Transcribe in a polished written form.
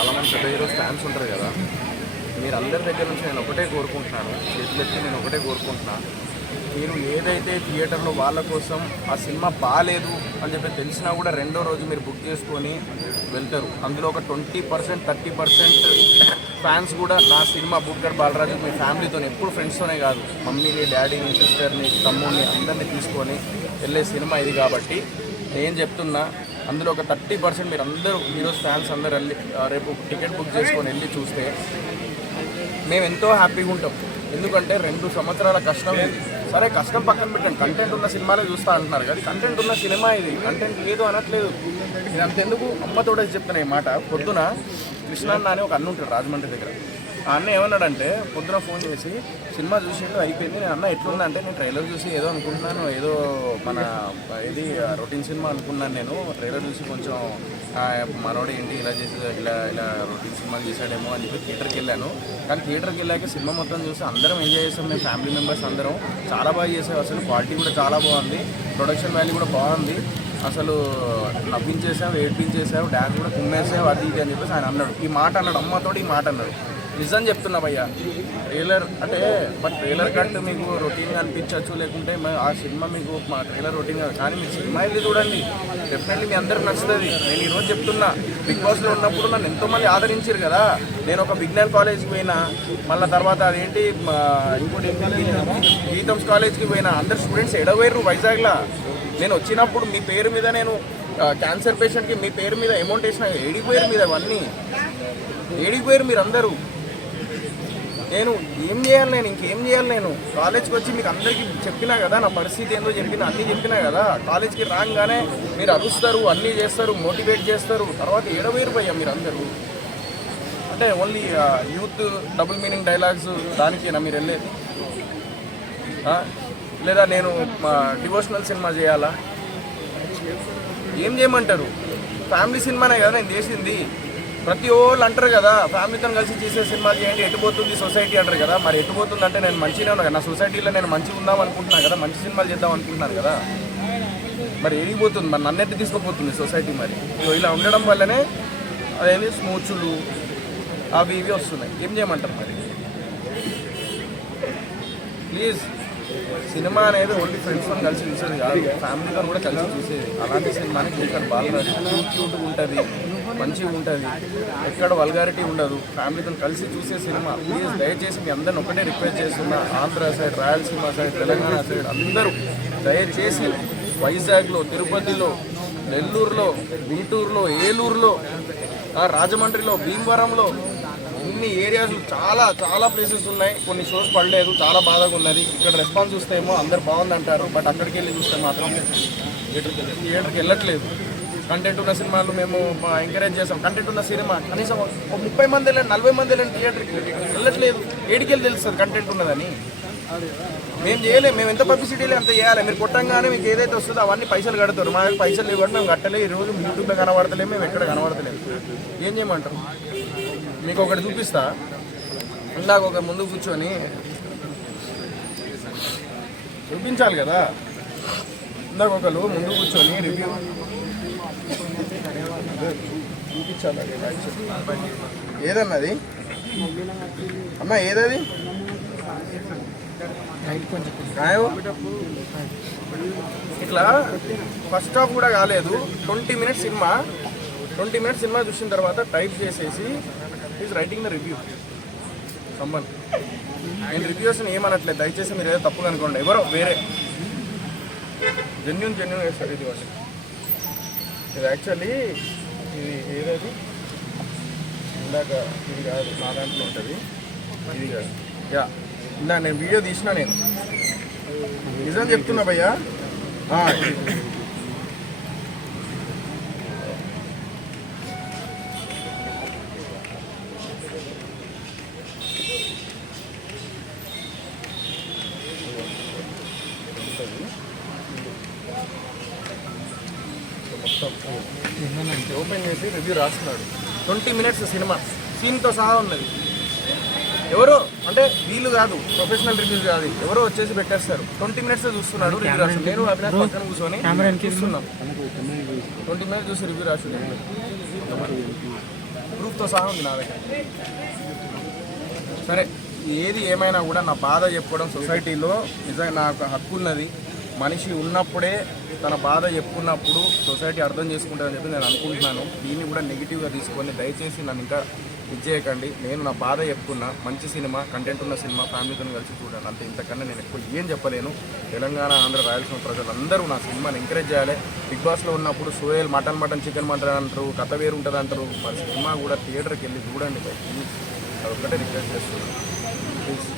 చాలామంది పెద్ద heroes fans ఉంటారు కదా, మీరందరి దగ్గర నుంచి నేను ఒకటే కోరుకుంటున్నాను, చేతులెత్తి నేను ఒకటే కోరుకుంటున్నాను, మీరు ఏదైతే థియేటర్లో వాళ్ళ కోసం ఆ సినిమా బాగాలేదు అని చెప్పి తెలిసినా కూడా రెండో రోజు మీరు బుక్ చేసుకొని వెళ్తారు. అందులో ఒక 20% 30% ఫ్యాన్స్ కూడా నా సినిమా బుక్కర్ బాలరాజు మీ ఫ్యామిలీతో ఎప్పుడు ఫ్రెండ్స్తోనే కాదు, మమ్మీని డాడీని సిస్టర్ని తమ్ముడిని అందరినీ తీసుకొని వెళ్ళే సినిమా ఇది. కాబట్టి నేను చెప్తున్నా, అందులో ఒక 30% మీరు అందరూ హీరోస్ ఫ్యాన్స్ అందరూ వెళ్ళి రేపు టికెట్ బుక్ చేసుకొని వెళ్ళి చూస్తే మేము ఎంతో హ్యాపీగా ఉంటాం. ఎందుకంటే 2 సంవత్సరాల కష్టం. సరే కష్టం పక్కన పెట్టండి, కంటెంట్ ఉన్న సినిమాలే చూస్తా అంటున్నారు కదా, కంటెంట్ ఉన్న సినిమా ఇది, కంటెంట్ లేదు అనట్లేదు. నేను అంతెందుకు అమ్మతోడే చెప్తున్నా ఈ మాట. పొద్దున కృష్ణన్న అని ఒక అన్న ఉంటాడు రాజమండ్రి దగ్గర. ఆ అన్న ఏమన్నాడంటే పొద్దున ఫోన్ చేసి సినిమా చూసిండు అయిపోయింది. నేను అన్న ఎట్లుందంటే నేను ట్రైలర్ చూసి ఏదో అనుకుంటున్నాను, ఏదో మన ఇది రొటీన్ సినిమా అనుకున్నాను. నేను ట్రైలర్ చూసి కొంచెం మనోడు ఏంటి ఇలా చేసి ఇలా రొటీన్ సినిమాలు చేశాడేమో అని చెప్పి థియేటర్కి వెళ్ళాను. కానీ థియేటర్కి వెళ్ళాక సినిమా మొత్తం చూసి అందరం ఎంజాయ్ చేస్తాం. మేము ఫ్యామిలీ మెంబర్స్ అందరం చాలా బాగా చేసాం. అసలు క్వాలిటీ కూడా చాలా బాగుంది, ప్రొడక్షన్ వాల్యూ కూడా బాగుంది. అసలు నవ్వించేసావు, ఏడ్పించేసావు, డ్యాన్స్ కూడా కుమ్మేసావు, అది ఇది అని చెప్పేసి ఆయన అన్నాడు. ఈ మాట అన్నాడు, అమ్మతోటి ఈ మాట అన్నాడు. నిజం చెప్తున్నా భయ్యా, ట్రైలర్ అంటే బట్ ట్రైలర్ కంటే మీకు రొటీన్గా అనిపించవచ్చు, లేకుంటే ఆ సినిమా మీకు మా ట్రైలర్ రొటీన్గా, కానీ మీకు సినిమా వెళ్ళి చూడండి, డెఫినెట్లీ మీ అందరికి నచ్చుతుంది. నేను ఈరోజు చెప్తున్నా, బిగ్ బాస్లో ఉన్నప్పుడు నన్ను ఎంతోమంది ఆదరించారు కదా. నేను ఒక విజ్ఞాన్ కాలేజ్కి పోయినా, మళ్ళీ తర్వాత అదేంటి ఇంకోటి గీతమ్స్ కాలేజ్కి పోయినా, అందరు స్టూడెంట్స్ ఎడవేరు వైజాగ్లో. నేను వచ్చినప్పుడు మీ పేరు మీద నేను క్యాన్సర్ పేషెంట్కి మీ పేరు మీద అమౌంట్ వేసిన, ఏడిపోయారు మీద అవన్నీ ఏడిపోయారు మీరు అందరూ. నేను ఏం చేయాలి, నేను ఇంకేం చేయాలి? నేను కాలేజ్కి వచ్చి మీకు అందరికీ చెప్పినా కదా, నా పరిస్థితి ఏందో జరిగింది అన్నీ చెప్పినా కదా. కాలేజ్కి రాగానే మీరు అరుస్తారు, అన్నీ చేస్తారు, మోటివేట్ చేస్తారు, తర్వాత ఏడవేరు పోయా మీరు అందరూ. అంటే only youth double meaning dialogues దానికేనా మీరు వెళ్ళేది? లేదా నేను డివోషనల్ సినిమా చేయాలా? ఏం చేయమంటారు? ఫ్యామిలీ సినిమానే కదా నేను చేసింది. ప్రతి ఓళ్ళు అంటారు కదా, ఫ్యామిలీతో కలిసి చేసే సినిమా చేయండి, ఎటుపోతుంది సొసైటీ అంటారు కదా. మరి ఎటుపోతుంది అంటే నేను మంచిగా ఉన్నా కదా, నా సొసైటీలో నేను మంచిగా ఉందాం అనుకుంటున్నాను కదా, మంచి సినిమాలు చేద్దాం అనుకుంటున్నాను కదా. మరి ఏడిపోతుంది, మరి నన్నెట్టి తీసుకుపోతుంది సొసైటీ. మరి ఇలా ఉండడం వల్లనే అదేమి స్మూచులు అవి ఇవి వస్తున్నాయి. ఏం చేయమంటారు మరి? ప్లీజ్, సినిమా అనేది ఓన్లీ ఫ్రెండ్స్తో కలిసి చూసేది కాదు, ఫ్యామిలీతో కూడా కలిసి చూసేది. అలాంటి సినిమాని బుక్కర్ బాలరాజు క్యూట్ ఉంటుంది, మంచిగా ఉంటుంది, ఎక్కడ వల్గారిటీ ఉండదు, ఫ్యామిలీతో కలిసి చూసే సినిమా. ప్లీజ్ దయచేసి మీ అందరిని ఒకటే రిక్వెస్ట్ చేస్తున్నా, Andhra side, Rayalaseema side, Telangana side అందరూ దయచేసి వైజాగ్లో, తిరుపతిలో, నెల్లూరులో, గుంటూరులో, ఏలూరులో, రాజమండ్రిలో, భీమవరంలో ఇన్ని ఏరియాస్ చాలా చాలా ప్లేసెస్ ఉన్నాయి. కొన్ని షోస్ పడలేదు, చాలా బాధగా ఉన్నది. ఇక్కడ రెస్పాన్స్ చూస్తేమో అందరు బాగుందంటారు, బట్ అక్కడికి వెళ్ళి చూస్తే మాత్రం థియేటర్కి వెళ్ళట్లేదు. కంటెంట్ ఉన్న సినిమాలు మేము ఎంకరేజ్ చేస్తాం. కంటెంట్ ఉన్న సినిమా కనీసం 30 మంది వెళ్ళండి, 40 మంది వెళ్ళండి, థియేటర్కి వెళ్ళట్లేదు. ఏడికెళ్ళి తెలుస్తుంది కంటెంట్ ఉన్నదని? మేము చేయలేము. మేము ఎంత పబ్లిసిటీలో అంత చేయాలి. మీరు కొట్టంగానే మీకు ఏదైతే వస్తుందో అవన్నీ పైసలు కడతారు. మా పైసలు ఇవ్వండి, మేము కట్టలేదు. ఈరోజు యూట్యూబ్లో కనబడతలేము, మేము ఎక్కడ కనబడతలేము. ఏం చేయమంటారు? మీకు ఒకటి చూపిస్తా. ఇందాక ఒక ముందు కూర్చొని చూపించాలి కదా. ఇందాక ఒకరు ముందు కూర్చొని రివ్యూ చూపించాలి. ఏదన్నది అన్న, ఏదది ఇట్లా ఫస్ట్ హాఫ్ కూడా కాలేదు, 20 మినిట్స్ సినిమా. 20 మినిట్స్ సినిమా చూసిన తర్వాత టైప్ చేసేసి ఈజ్ రైటింగ్ ద రివ్యూ. సంబంధం నేను రివ్యూస్ని ఏమనట్లేదు, దయచేసి మీరు ఏదో తప్పుగా అనుకోండి. ఎవరో వేరే జెన్యున్ వేస్తారు. ఇది వాళ్ళు ఇది యాక్చువల్లీ ఇది ఏదది ఇందాక ఇది కాదు, నా దాంట్లో ఉంటుంది. ఇది కాదు, యా ఇందాక నేను వీడియో తీసినా. నేను నిజం చెప్తున్నా భయ్యా. ఓపెన్ చేసి రివ్యూ రాస్తున్నాడు. 20 మినిట్స్ సినిమా సీన్తో సహా ఉన్నది. ఎవరో అంటే వీళ్ళు కాదు, ప్రొఫెషనల్ రివ్యూస్ కాదు, ఎవరో వచ్చేసి పెట్టేస్తారు. 20 మినిట్స్ చూస్తున్నాడు రివ్యూ రాసు. నేను అవినాష్ పక్కన కూర్చొని చూస్తున్నాం. 20 మినిట్స్ చూసి రివ్యూ రాసు. ప్రూఫ్తో సహా ఉంది నా దగ్గర. సరే ఏది ఏమైనా కూడా నా బాధ చెప్పుకోవడం సొసైటీలో నిజంగా నాకు హక్కు ఉన్నది. మనిషి ఉన్నప్పుడే తన బాధ చెప్పుకున్నప్పుడు సొసైటీ అర్థం చేసుకుంటుందని చెప్పి నేను అనుకుంటున్నాను. దీన్ని కూడా నెగిటివ్గా తీసుకొని దయచేసి నన్ను ఇంకా ఇచ్చేయకండి. నేను నా బాధ చెప్పుకున్నా, మంచి సినిమా, కంటెంట్ ఉన్న సినిమా, ఫ్యామిలీతో కలిసి చూడండి అంతే. ఇంతకన్నా నేను ఎక్కువ ఏం చెప్పలేను. తెలంగాణ, ఆంధ్ర, రాయలసీమ ప్రజలందరూ నా సినిమాని ఎంకరేజ్ చేయాలి. బిగ్ బాస్లో ఉన్నప్పుడు సోయల్ మటన్ చికెన్ మటన్ అంటారు, కథ వేరు ఉంటుంది అంటారు. మరి సినిమా కూడా థియేటర్కి వెళ్ళి చూడండి. అదొక్కటే రిక్వెస్ట్ చేస్తున్నాను. ప్లీజ్.